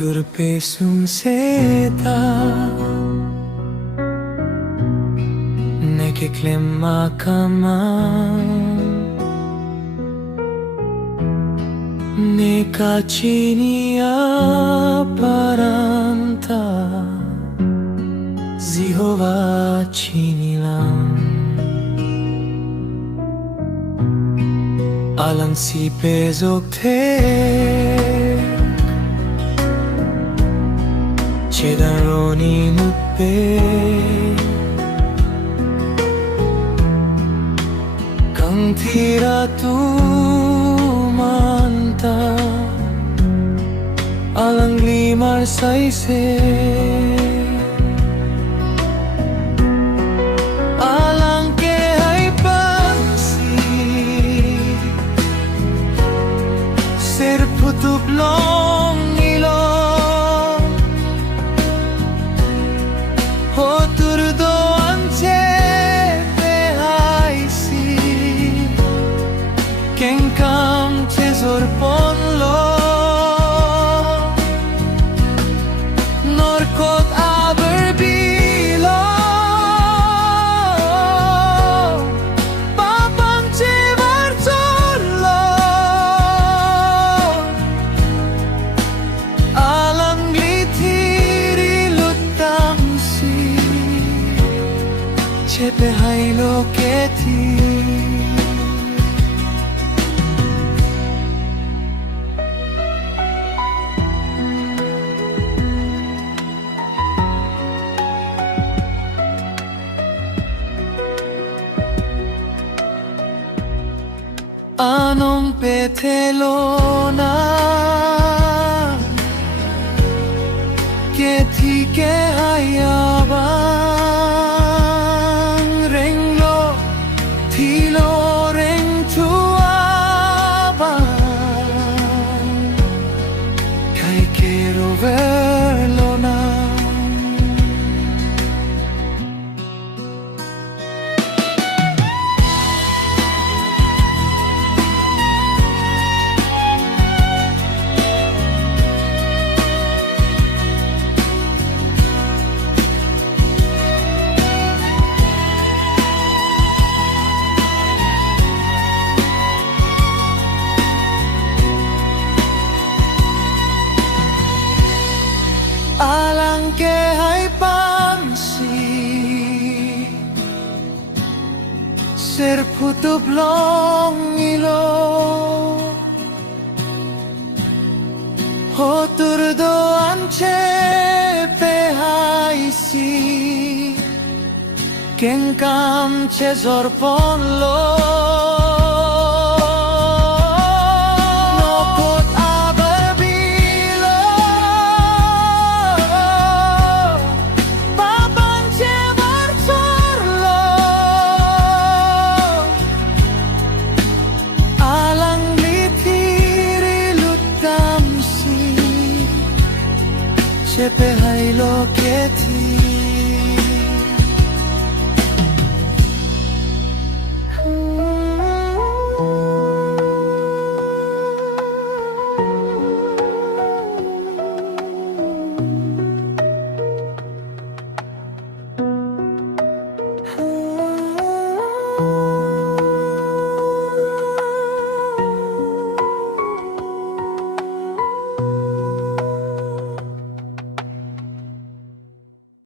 Turpesum seda ne che clemma kama ne kachinia paranta Zihova chinilam Alan si pezok te Chedan roni nupe Kang tira tu manta Alang limar saise Alang ke ay pangsi Ser putup long Turdo ance pe haisi Kenkam tesor ponlo Norkot aberbilo Papam ce vartollo Alang glitiri lutamsi Chepe hai loketi Anong petelona Keti ke hayabang Alang ke hai pangsi Ser putup long ilo Hotur do ance pe haisi Kenkam cezor ponlo